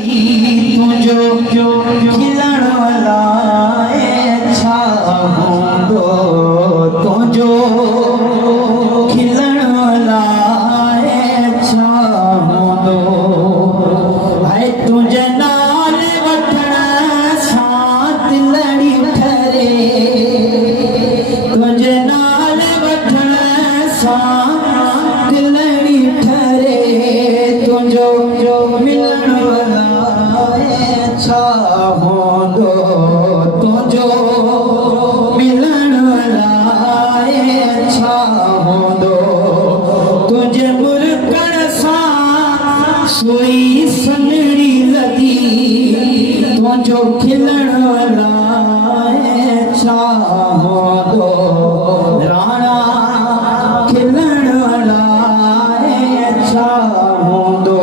तुझो खिलण वाला अच्छा हूंदो तुझो खिलण वाला अच्छा हूंदो है तुझे नाल वठण सां दिलड़ी ठरे तुझे नाल वठण सां दिलड़ी ठरे तुझो मिलण वाला अच्छा हूंदो तुझो मिलण वाला अच्छा हूंदो तुझे मुल्कण सां सुई सनड़ी लदी तुझो खिलण वाला अच्छा हूंदो राणा खिलण वाला अच्छा हूंदो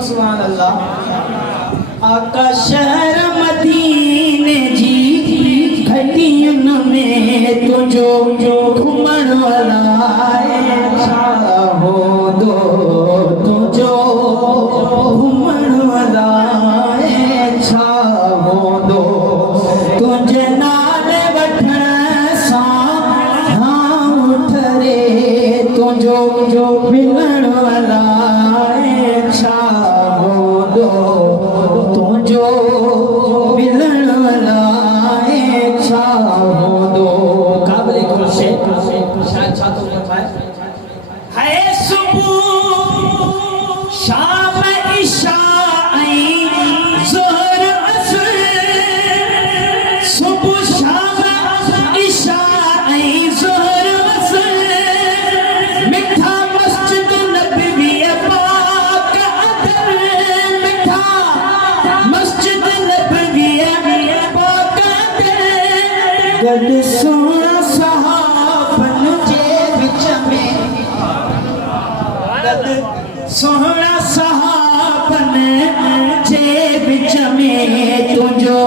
सुभान अल्लाह आकाश मदीने जी खटियन में तुझो घुमण वाला अच्छा हूंदो तुझो घुमण वाला अच्छा हूंदो तुझे नाल वठण सां हाँ ठरे तुझो मिलण वाला अच्छा तुझो मिलण वाला अच्छा हूंदो काबिल खुश शायद छा तो है सुबह शाम इशा ज़ोहर असर सुबह शाम इशा ज़ोहर असर मिठा मस्जिद नबवी पाक अदर मिठा मस्जिद नबवी पाक अदर गॾु सोना सहाबन जे विच में गॾु सोना सहाबन जे विच में तुझो